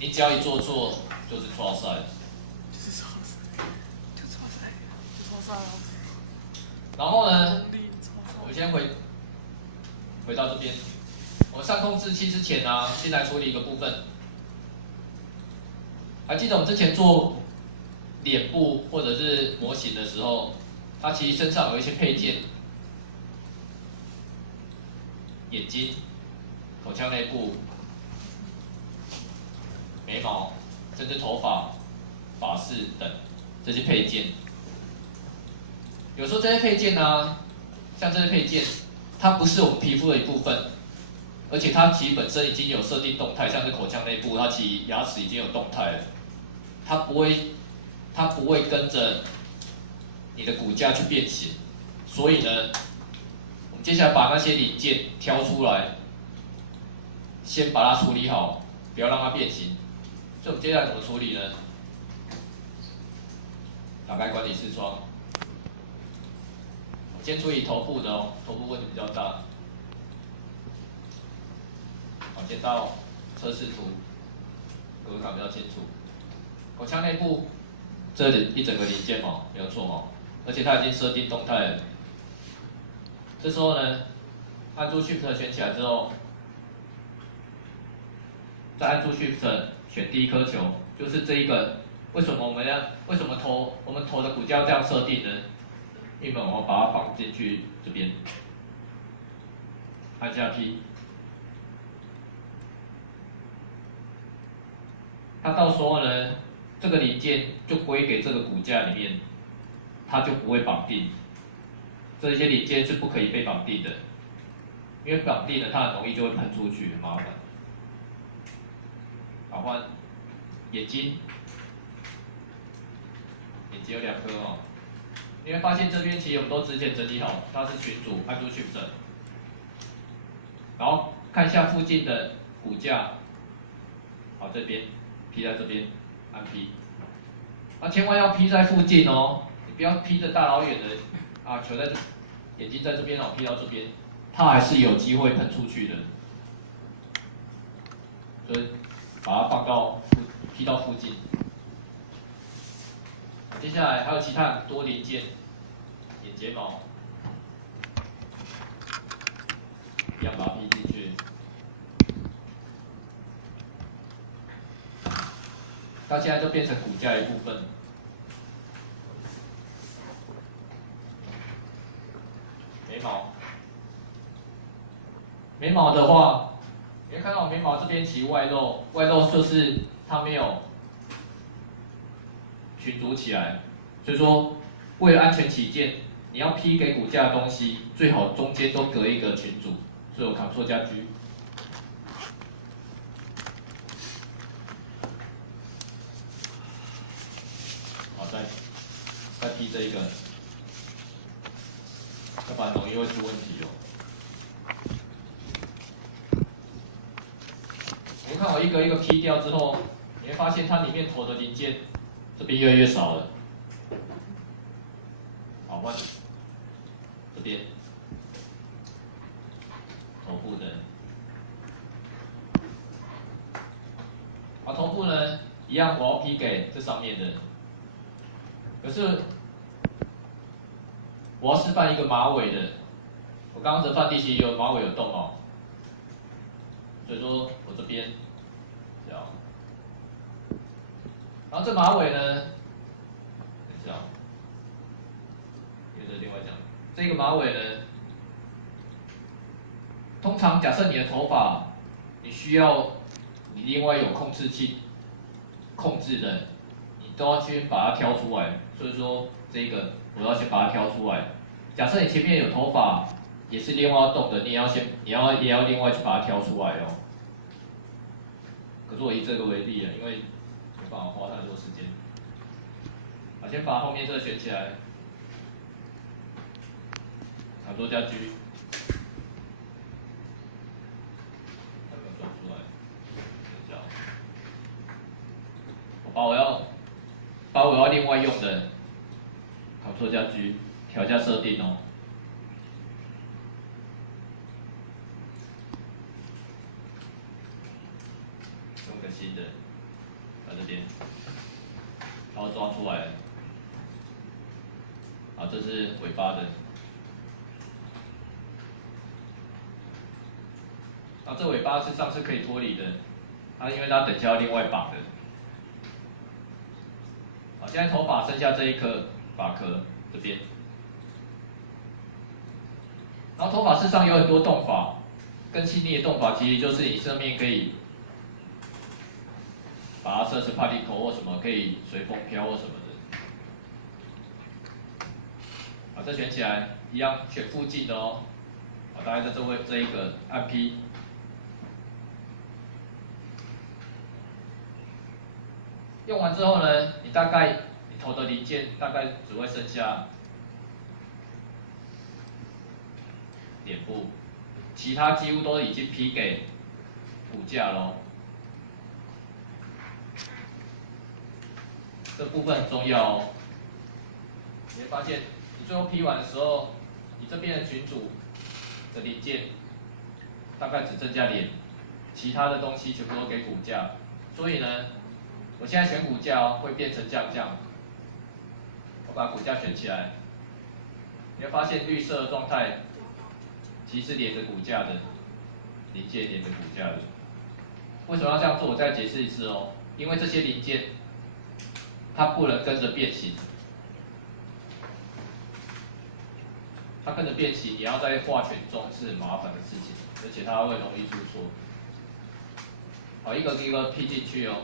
你只要一做错，就是错赛。就是错赛，就错赛，就错赛哦。然后呢，我们先回到这边，我们上控制器之前呢，先来处理一个部分。还记得我们之前做脸部或者是模型的时候，它其实身上有一些配件，眼睛、口腔内部、眉毛，甚至头发、发饰等这些配件。有时候这些配件呢，像这些配件，它不是我们皮肤的一部分，而且它其实本身已经有设定动态，像是口腔内部，它其实牙齿已经有动态了，它不会跟着你的骨架去变形，所以呢，我们接下来把那些零件挑出来，先把它处理好，不要让它变形。所以我们接下来怎么处理呢？打开管理视窗，先处理头部的哦，头部问题比较大。好，先到测试图，各位看比较清楚。口腔内部这里一整个零件哦，没有错哦，而且它已经设定动态了。这时候呢，按住 Shift 选起来之后，再按住 Shift 选第一颗球，就是这一个。为什么我们头的骨架要这样设定呢？因为我们把它放进去这边，按下 P， 它到时候呢，这个零件就归给这个骨架里面，它就不会绑定。这些零件是不可以被绑定的，因为绑定了它很容易就会喷出去，很麻烦。好，换眼睛，眼睛有2颗哦。你会发现这边其实我们都之前整理好，它是群组，按住 Shift， 然后看一下附近的骨架，好，这边 P 在这边，按 P， 啊，千万要 P 在附近哦，你不要 P 的大老远的啊，球在这，眼睛在这边哦，P 到这边，它还是有机会喷出去的，所以把它放到P 到附近。接下来还有其他很多零件，眼睫毛，一样把它 P 进去。它现在就变成骨架一部分。眉毛的话，你会看到眉毛这边其实外露就是它没有群组起来，所以说为了安全起见，你要 P 给骨架的东西，最好中间都隔一个群组，所以我 Ctrl 加 G。好，再 P 这一个，要不然容易会出问题哦。你看我一个一个 P 掉之后，你会发现它里面头的零件这边越来越少了。好，换这边头部的。好，头部呢一样，我要 P 给这上面的。可是我要示范一个马尾的，我刚刚的范地其实有马尾有动哦，所以说我这边这样，然后这马尾呢，这样，接着另外讲，这个马尾呢，通常假设你的头发你需要你另外有控制器控制的，你都要先把它挑出来，所以说这个我要先把它挑出来。假设你前面有头发也是另外要动的，你也要另外去把它挑出来哦。可是我以这个为例啊，因为没办法花太多时间。好，先把后面这个选起来，Ctrl 加 G， 还没有转出来，等一下哦。我把我要另外用的 Ctrl 加 G 调一下设定哦。用个新的，在这边，然后抓出来了。好，这是尾巴的。那这尾巴事实上是可以脱离的，因为它等下要另外绑的。好，现在头发剩下这一颗发壳这边，然后头发事实上有很多动法，更细腻的动法其实就是你上面可以把它设成 particle 或什么，可以随风飘或什么的。好，这选起来一样选附近的哦。好，大概在这一个按 P。用完之后呢，你头的零件大概只会剩下脸部，其他几乎都已经批给骨架咯。这部分很重要哦。你会发现，你最后批完的时候，你这边的群组的零件大概只剩下脸，其他的东西全部都给骨架。所以呢，我现在选骨架哦，会变成这样。我把骨架选起来，你会发现绿色的状态其实是连着骨架的，零件连着骨架的。为什么要这样做？我再解释一次哦。因为这些零件它不能跟着变形，它跟着变形，你要在画权重是很麻烦的事情，而且它会容易出错。好，一个一个批进去哦。